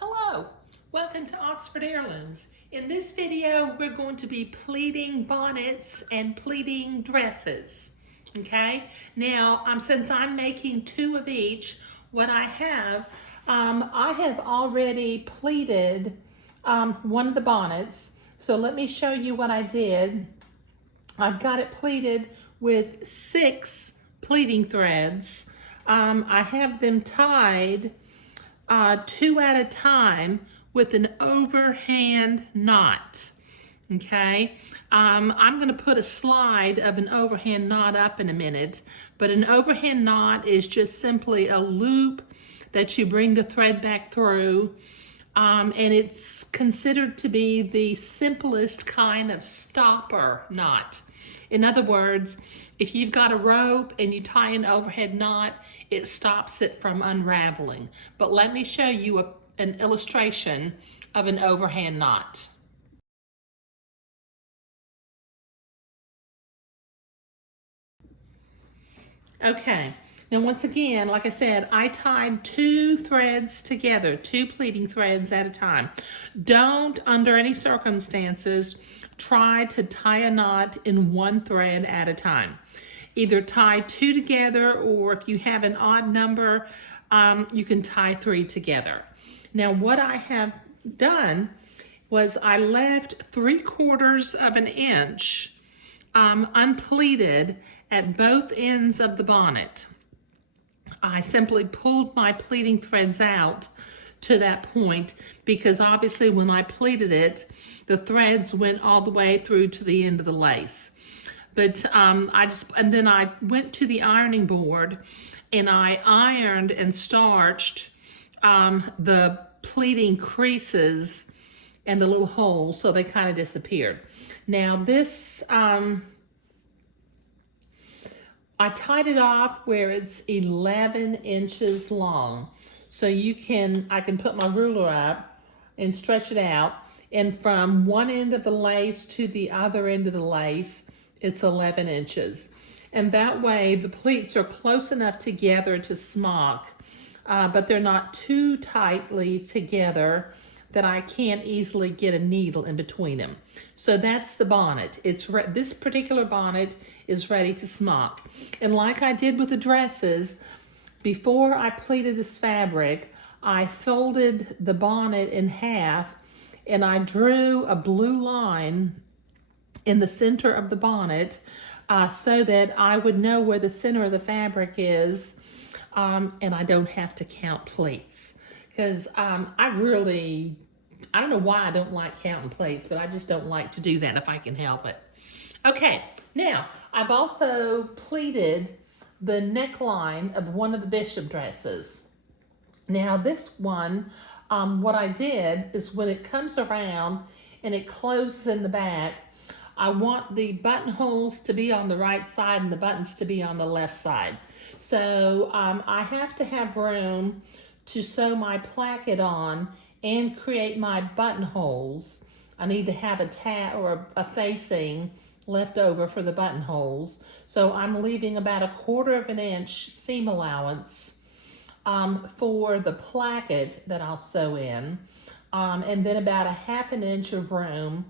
Hello, welcome to Oxford Heirlooms. In this video, we're going to be pleating bonnets and pleating dresses. Okay, now since I'm making two of each, what I have already pleated one of the bonnets. So let me show you what I did. I've got it pleated with 6 pleating threads. I have them tied 2 at a time with an overhand knot. Okay, I'm going to put a slide of an overhand knot up in a minute, but an overhand knot is just simply a loop that you bring the thread back through, and it's considered to be the simplest kind of stopper knot. In other words, if you've got a rope and you tie an overhead knot, it stops it from unraveling. But let me show you an illustration of an overhand knot. Okay, now once again, like I said, I tied 2 threads together, 2 pleating threads at a time. Don't, under any circumstances, try to tie a knot in 1 thread at a time. Either tie 2 together, or if you have an odd number, you can tie 3 together. Now what I have done was I left 3/4 of an inch unpleated at both ends of the bonnet. I simply pulled my pleating threads out to that point because obviously when I pleated it, the threads went all the way through to the end of the lace. But then I went to the ironing board and I ironed and starched the pleating creases and the little holes so they kind of disappeared. Now this, I tied it off where it's 11 inches long. So I can put my ruler up and stretch it out. And from one end of the lace to the other end of the lace, it's 11 inches. And that way the pleats are close enough together to smock, but they're not too tightly together that I can't easily get a needle in between them. So that's the bonnet. This particular bonnet is ready to smock. And like I did with the dresses, before I pleated this fabric, I folded the bonnet in half and I drew a blue line in the center of the bonnet so that I would know where the center of the fabric is, and I don't have to count pleats. Because I don't know why I don't like counting pleats, but I just don't like to do that if I can help it. Okay, now I've also pleated the neckline of one of the bishop dresses. Now this one, what I did is when it comes around and it closes in the back, I want the buttonholes to be on the right side and the buttons to be on the left side. So I have to have room to sew my placket on and create my buttonholes. I need to have a facing left over for the buttonholes. So I'm leaving about 1/4 of an inch seam allowance for the placket that I'll sew in, and then about 1/2 an inch of room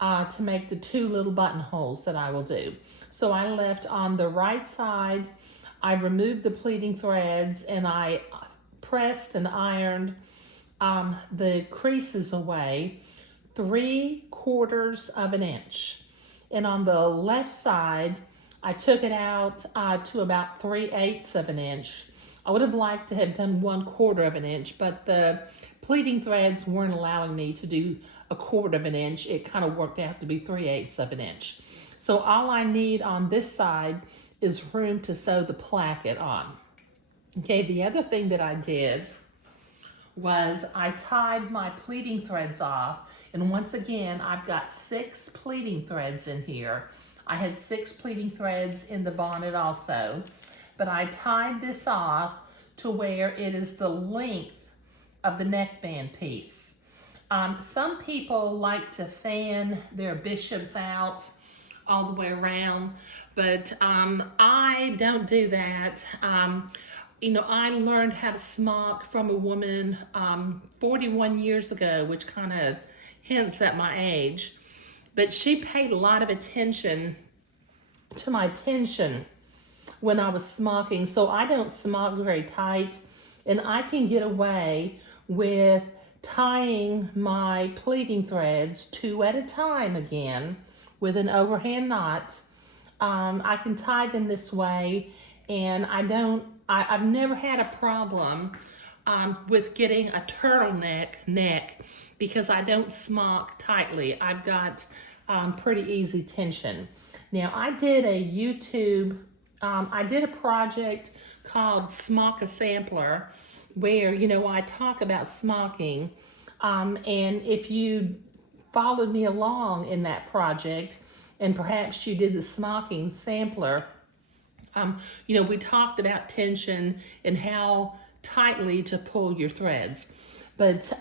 to make the 2 little buttonholes that I will do. So I left on the right side, I removed the pleating threads and I pressed and ironed the creases away 3/4 of an inch. And on the left side, I took it out to about 3/8 of an inch. I would have liked to have done 1/4 of an inch, but the pleating threads weren't allowing me to do 1/4 of an inch. It kind of worked out to be 3/8 of an inch. So all I need on this side is room to sew the placket on. Okay, the other thing that I did was I tied my pleating threads off, and once again I've got 6 pleating threads in here. I had 6 pleating threads in the bonnet also, but I tied this off to where it is the length of the neckband piece. Some people like to fan their bishops out all the way around, but I don't do that. I learned how to smock from a woman 41 years ago, which kind of hints at my age. But she paid a lot of attention to my tension when I was smocking. So I don't smock very tight, and I can get away with tying my pleating threads 2 at a time again with an overhand knot. I can tie them this way, and I've never had a problem with getting a turtleneck neck because I don't smock tightly. I've got pretty easy tension. Now, I did a project called Smock a Sampler where, I talk about smocking. And if you followed me along in that project, and perhaps you did the smocking sampler, we talked about tension and how tightly to pull your threads. But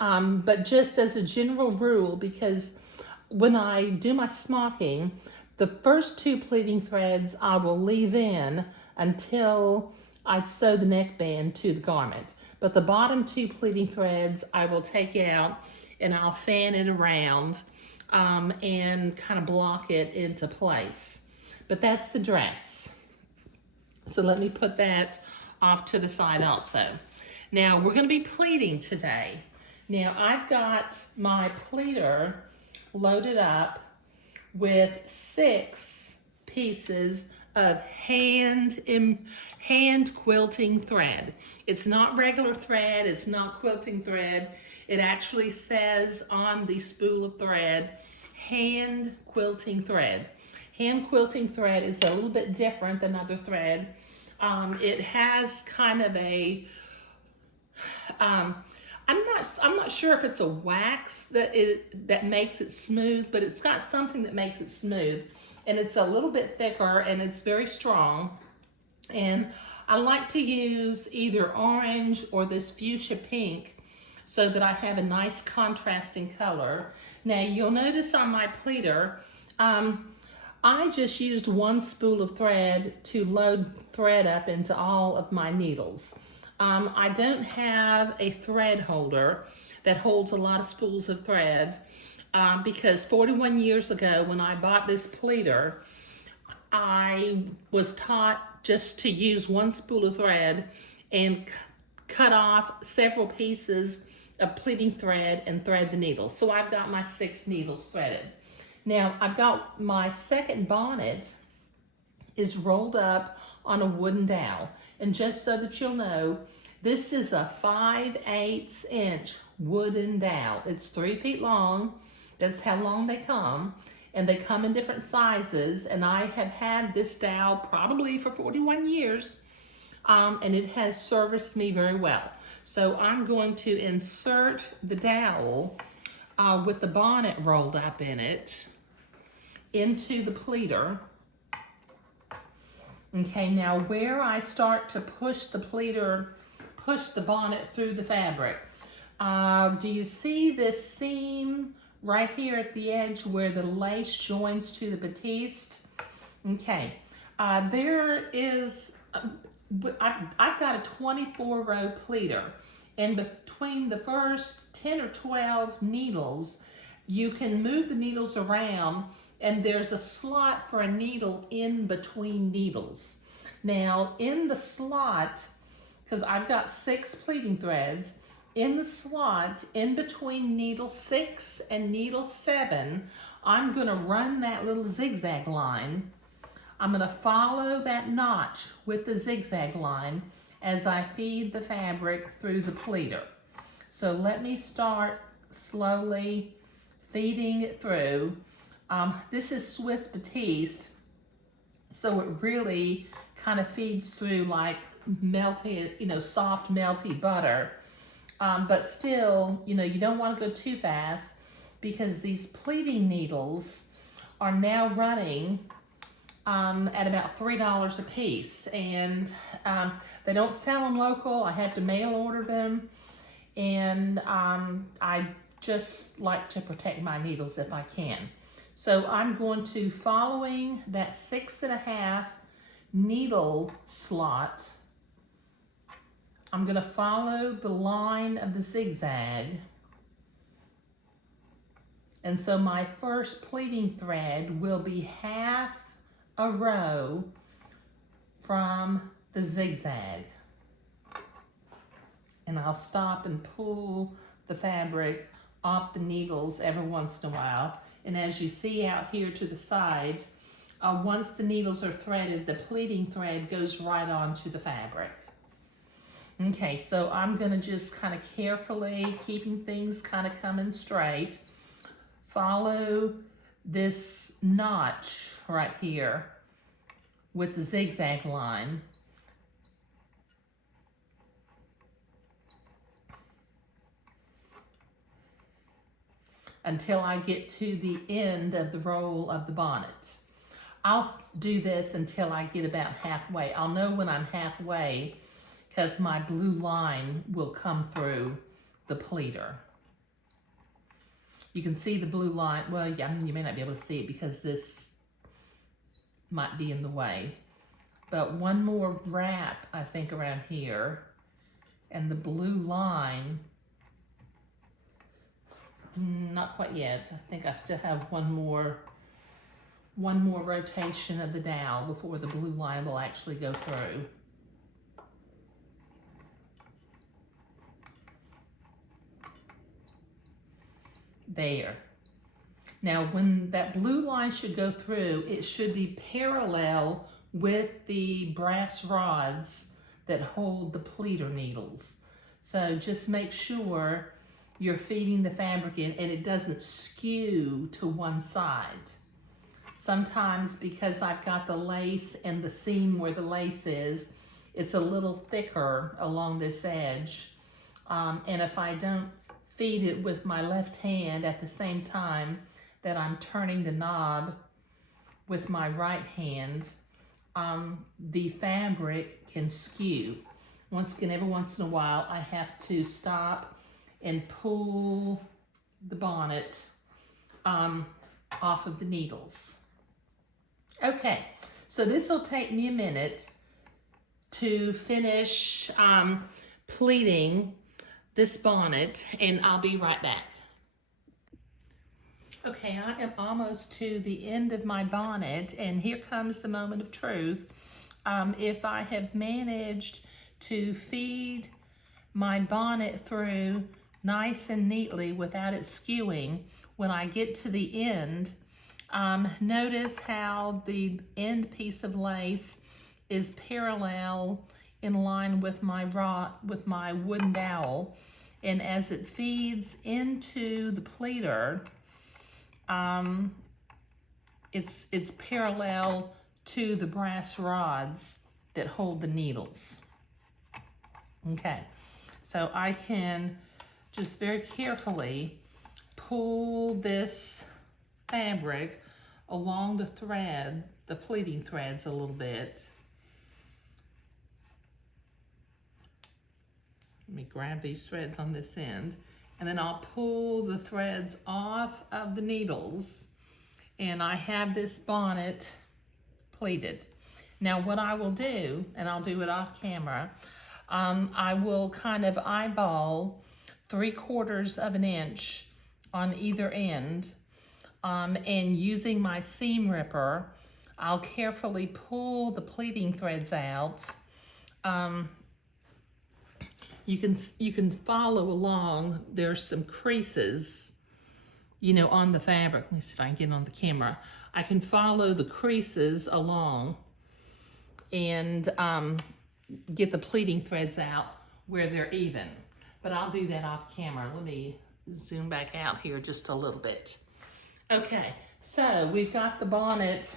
just as a general rule, because when I do my smocking, the first 2 pleating threads I will leave in until I sew the neckband to the garment. But the bottom 2 pleating threads I will take out, and I'll fan it around and kind of block it into place. But that's the dress. So let me put that off to the side also. Now we're going to be pleating today. Now I've got my pleater loaded up with 6 pieces of hand quilting thread. It's not regular thread, it's not quilting thread. It actually says on the spool of thread, hand quilting thread. Hand quilting thread is a little bit different than other thread. It has kind of a, I'm not sure if it's a wax that makes it smooth, but it's got something that makes it smooth, and it's a little bit thicker and it's very strong. And I like to use either orange or this fuchsia pink so that I have a nice contrasting color. Now you'll notice on my pleater, I just used 1 spool of thread to load thread up into all of my needles. I don't have a thread holder that holds a lot of spools of thread because 41 years ago when I bought this pleater, I was taught just to use 1 spool of thread and cut off several pieces of pleating thread and thread the needles. So I've got my 6 needles threaded. Now I've got my second bonnet is rolled up on a wooden dowel. And just so that you'll know, this is a 5/8 inch wooden dowel. It's 3 feet long. That's how long they come. And they come in different sizes. And I have had this dowel probably for 41 years. And it has serviced me very well. So I'm going to insert the dowel with the bonnet rolled up in it into the pleater. Okay, now where I start to push the bonnet through the fabric. Do you see this seam right here at the edge where the lace joins to the batiste? Okay, there is, I've got a 24 row pleater, and between the first 10 or 12 needles, you can move the needles around, and there's a slot for a needle in between needles. Now in the slot, because I've got 6 pleating threads, in the slot in between needle 6 and needle 7, I'm gonna run that little zigzag line. I'm gonna follow that notch with the zigzag line as I feed the fabric through the pleater. So let me start slowly feeding it through. This is Swiss batiste, so it really kind of feeds through like melty, soft melty butter. But still, you don't want to go too fast because these pleating needles are now running at about $3 a piece, and they don't sell them local. I have to mail order them, and I just like to protect my needles if I can. So I'm going to, following that 6.5 needle slot, I'm going to follow the line of the zigzag. And so my first pleating thread will be half a row from the zigzag. And I'll stop and pull the fabric off the needles every once in a while. And as you see out here to the sides, once the needles are threaded, the pleating thread goes right onto the fabric. Okay, so I'm gonna just kind of carefully, keeping things kind of coming straight, follow this notch right here with the zigzag line. Until I get to the end of the roll of the bonnet. I'll do this until I get about halfway. I'll know when I'm halfway because my blue line will come through the pleater. You can see the blue line. Well, yeah, you may not be able to see it because this might be in the way. But one more wrap, I think, around here, and the blue line, not quite yet. I think I still have one more rotation of the dowel before the blue line will actually go through. There. Now when that blue line should go through, it should be parallel with the brass rods that hold the pleater needles. So just make sure you're feeding the fabric in and it doesn't skew to one side. Sometimes because I've got the lace and the seam where the lace is, it's a little thicker along this edge. And if I don't feed it with my left hand at the same time that I'm turning the knob with my right hand, the fabric can skew. Every once in a while, I have to stop and pull the bonnet off of the needles. Okay, so this will take me a minute to finish pleating this bonnet, and I'll be right back. Okay, I am almost to the end of my bonnet, and here comes the moment of truth. If I have managed to feed my bonnet through nice and neatly without it skewing, when I get to the end, notice how the end piece of lace is parallel in line with my wooden dowel, and as it feeds into the pleater, it's parallel to the brass rods that hold the needles. Okay, so I can just very carefully pull this fabric along the thread, the pleating threads a little bit. Let me grab these threads on this end, and then I'll pull the threads off of the needles, and I have this bonnet pleated. Now what I will do, and I'll do it off camera, I will kind of eyeball 3/4 of an inch on either end, and using my seam ripper, I'll carefully pull the pleating threads out. You can follow along. There's some creases, on the fabric. Let me see if I can get on the camera. I can follow the creases along and get the pleating threads out where they're even. But I'll do that off camera. Let me zoom back out here just a little bit. Okay, so we've got the bonnet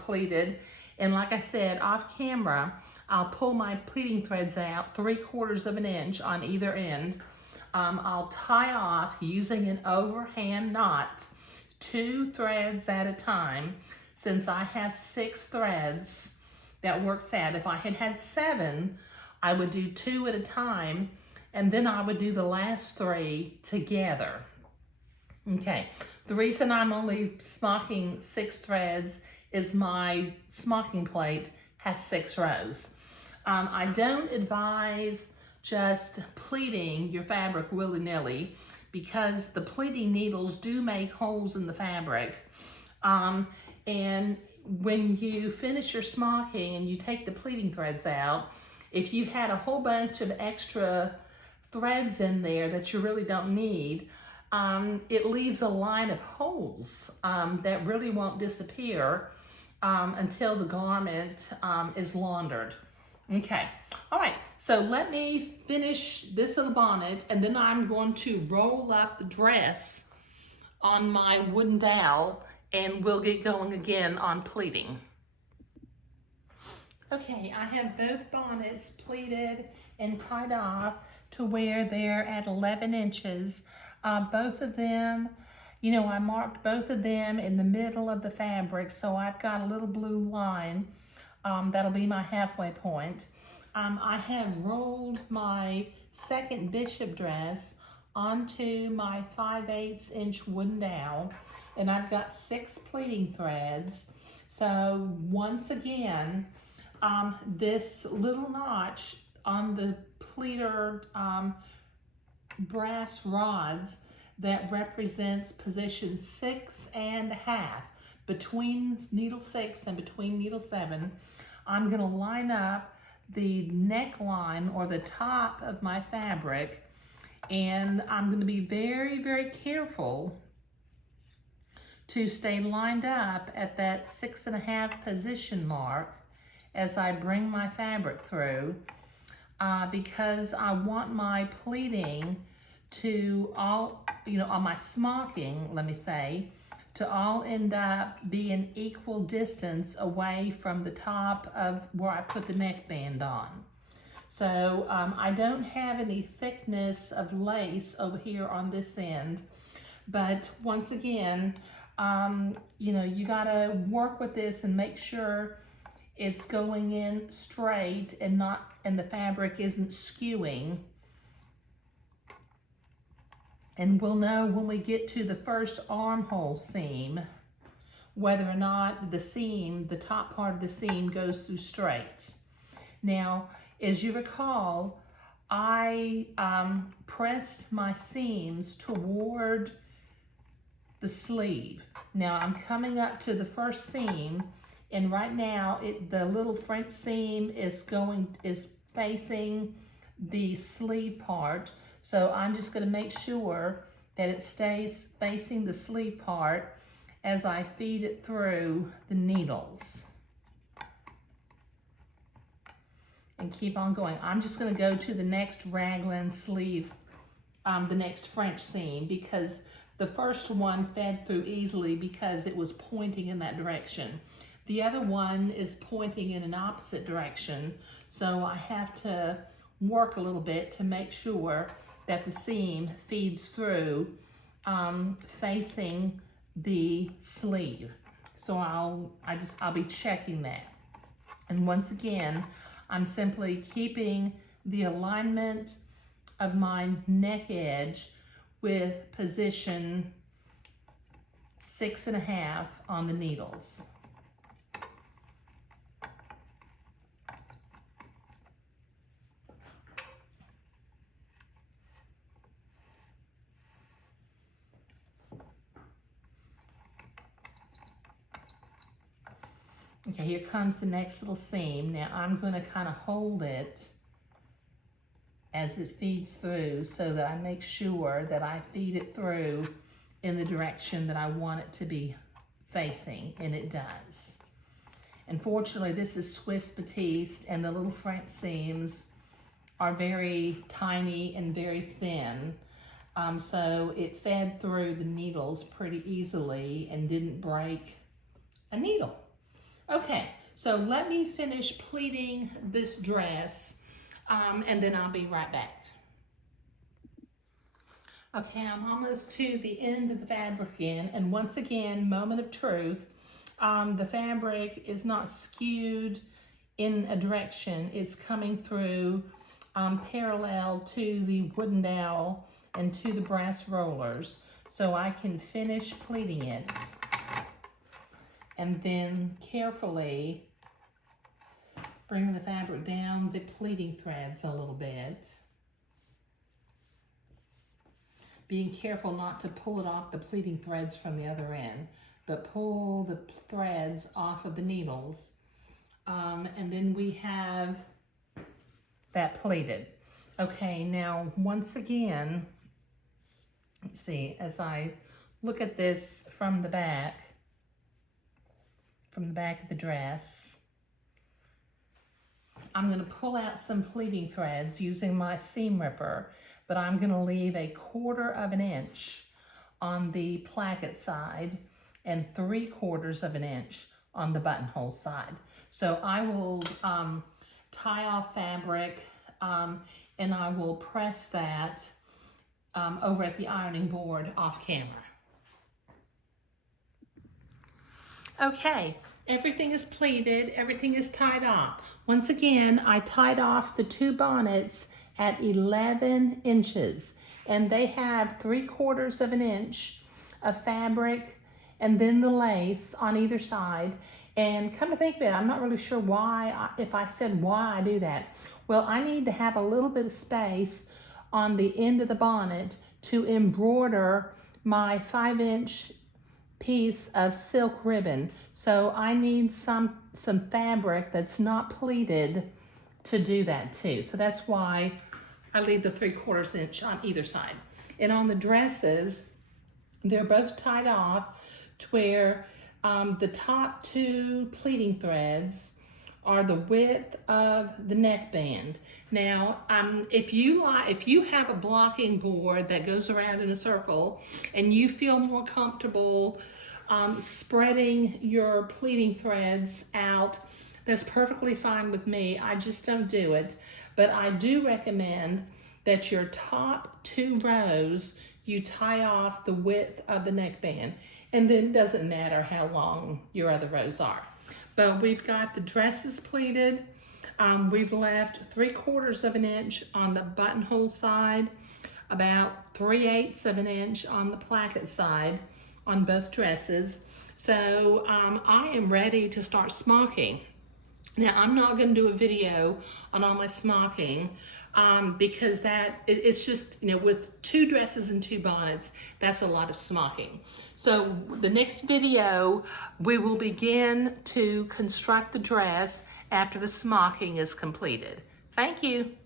pleated, and like I said, off camera, I'll pull my pleating threads out 3/4 of an inch on either end. I'll tie off using an overhand knot 2 threads at a time. Since I have 6 threads, that works out. If I had had 7, I would do 2 at a time, and then I would do the last 3 together. Okay, the reason I'm only smocking 6 threads is my smocking plate has 6 rows. I don't advise just pleating your fabric willy-nilly, because the pleating needles do make holes in the fabric. And when you finish your smocking and you take the pleating threads out, if you had a whole bunch of extra threads in there that you really don't need, it leaves a line of holes that really won't disappear until the garment is laundered. Okay, all right, so let me finish this little bonnet, and then I'm going to roll up the dress on my wooden dowel, and we'll get going again on pleating. Okay, I have both bonnets pleated and tied off to where they're at 11 inches. Both of them, you know, I marked both of them in the middle of the fabric, so I've got a little blue line. That'll be my halfway point. I have rolled my second bishop dress onto my 5/8 inch wooden dowel, and I've got 6 pleating threads. So once again, this little notch on the pleater brass rods that represents position 6.5 between needle 6 and between needle 7, I'm going to line up the neckline or the top of my fabric, and I'm going to be very, very careful to stay lined up at that 6.5 position mark as I bring my fabric through, because I want my pleating to all, you know, on my smocking, let me say, to all end up being equal distance away from the top of where I put the neckband on. So I don't have any thickness of lace over here on this end, but once again, you know, you gotta work with this and make sure it's going in straight and the fabric isn't skewing. And we'll know when we get to the first armhole seam whether or not the seam, the top part of the seam, goes through straight. Now, as you recall, I pressed my seams toward the sleeve. Now I'm coming up to the first seam, and right now the little French seam is facing the sleeve part. So I'm just going to make sure that it stays facing the sleeve part as I feed it through the needles. And keep on going. I'm just going to go to the next raglan sleeve, the next French seam, because the first one fed through easily because it was pointing in that direction. The other one is pointing in an opposite direction, so I have to work a little bit to make sure that the seam feeds through facing the sleeve. So I'll be checking that. And once again, I'm simply keeping the alignment of my neck edge with position 6.5 on the needles. Okay, here comes the next little seam. Now I'm going to kind of hold it as it feeds through so that I make sure that I feed it through in the direction that I want it to be facing, and it does. And fortunately, this is Swiss batiste, and the little French seams are very tiny and very thin. So it fed through the needles pretty easily and didn't break a needle. Okay, so let me finish pleating this dress, and then I'll be right back. Okay, I'm almost to the end of the fabric again, and once again, moment of truth. The fabric is not skewed in a direction. It's coming through parallel to the wooden dowel and to the brass rollers, so I can finish pleating it. And then carefully bring the fabric down the pleating threads a little bit. being careful not to pull it off the pleating threads from the other end, but pull the threads off of the needles. And then we have that pleated. Okay, now once again, see, as I look at this from the back of the dress, I'm going to pull out some pleating threads using my seam ripper, but I'm going to leave 1/4 of an inch on the placket side and 3/4 of an inch on the buttonhole side. So I will tie off fabric and I will press that over at the ironing board off camera. Okay, everything is pleated, everything is tied off. Once again, I tied off the 2 bonnets at 11 inches, and they have 3/4 of an inch of fabric and then the lace on either side. And come to think of it, I'm not really sure why, if I said why I do that. Well, I need to have a little bit of space on the end of the bonnet to embroider my 5-inch piece of silk ribbon. So I need some fabric that's not pleated to do that too. So that's why I leave the 3/4 inch on either side. And on the dresses, they're both tied off to where the top 2 pleating threads are the width of the neckband. Now, if you have a blocking board that goes around in a circle and you feel more comfortable spreading your pleating threads out, that's perfectly fine with me. I just don't do it. But I do recommend that your top 2 rows, you tie off the width of the neckband. And then it doesn't matter how long your other rows are. But we've got the dresses pleated. We've left 3/4 of an inch on the buttonhole side, about 3/8 of an inch on the placket side on both dresses. So I am ready to start smocking. Now, I'm not going to do a video on all my smocking because it's just, with 2 dresses and 2 bonnets, that's a lot of smocking. So the next video, we will begin to construct the dress after the smocking is completed. Thank you.